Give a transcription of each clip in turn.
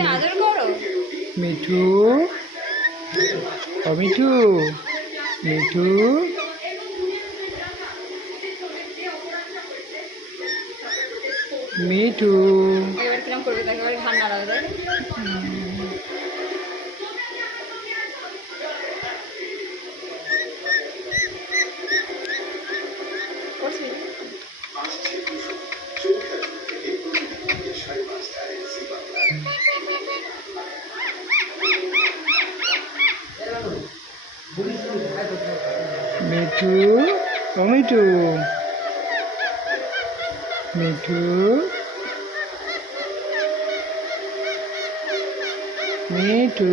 তুমি আদর করো। মিঠু, ও মিঠু, মিঠু, মিঠু। এবার কিরম করবে তাকে, এবার ঘাড় নাড়াবে তাই? করছি। মিঠু, ও মিঠু, মিঠু, মিঠু।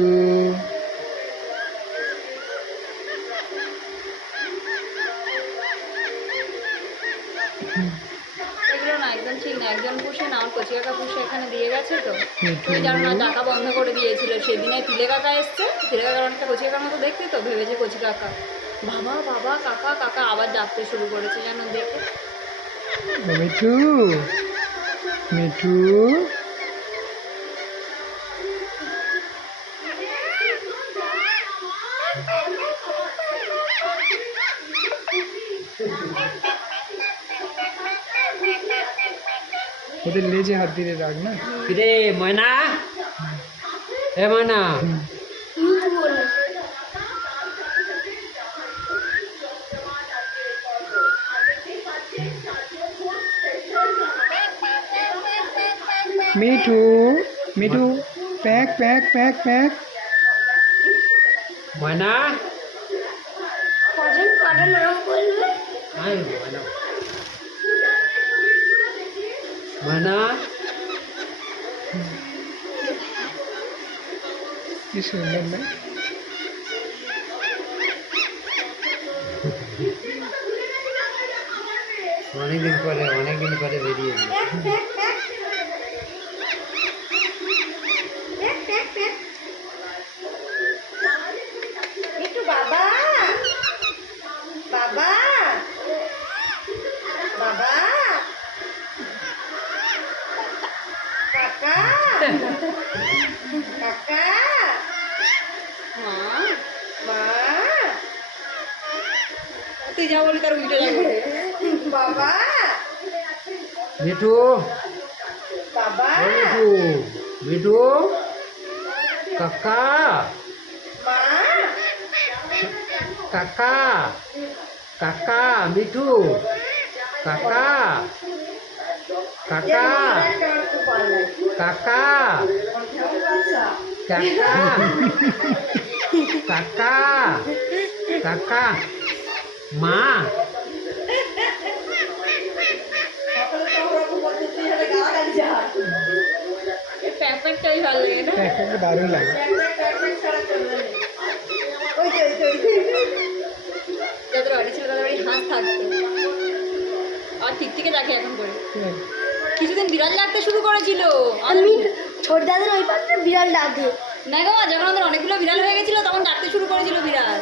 এগুলো না একদম ঠিক না, একজন পুষে না, আমার কচি কাকা পুষে এখানে দিয়ে গেছে তো। মিঠু, তুমি জানো না, টাকা বন্ধ করে দিয়েছিল সেদিনে। তিলে কাকা এসছে, তিলে কাকার অনেকটা কচি কাকার মতো দেখতে তো, ভেবেছে কচি কাকা। বাবা বাবা কাকা কাকা আবার ডাকতে শুরু করেছে যেন দেখে। ও মিঠু, মিঠু। ওদের লেজে হাত দিয়ে রাখ না। রে ময়না, এ ময়না, মিঠু, মিঠু, প্যাক প্যাক প্যাক প্যাক। ময়না, কজন কটা নাম বলবে? আয় ময়না, ময়না, কি সুন্দর না? অনেকদিন পরে বেরিয়ে এলি। একটু বাবা বাবা বাবা কাকা কাকা মা মা, তুই যা বলি তার উল্টো যাবো। বাবা মিঠু, বাবা ও মিঠু, মিঠু, কাকা, মা, কাকা, কাকা, মিঠু, কাকা, কাকা, কাকা, কাকা, কাকা, কাকা, মা, প্যাকটাই ভালো লাগে না? প্যাক প্যাক দারুণ লাগে। যাদের বাড়ি ছিল তাদের বাড়ি হাঁস থাকতো, আর টিকটিকে দেখে এখন করে। কিছুদিন বিড়াল ডাকতে শুরু করেছিল। আমি ছোট দাদার ওই পাশে বিড়াল ডাকে। না গো, যখন আমাদের অনেকগুলো বিড়াল হয়ে গেছিল তখন ডাকতে শুরু করেছিল বিড়াল।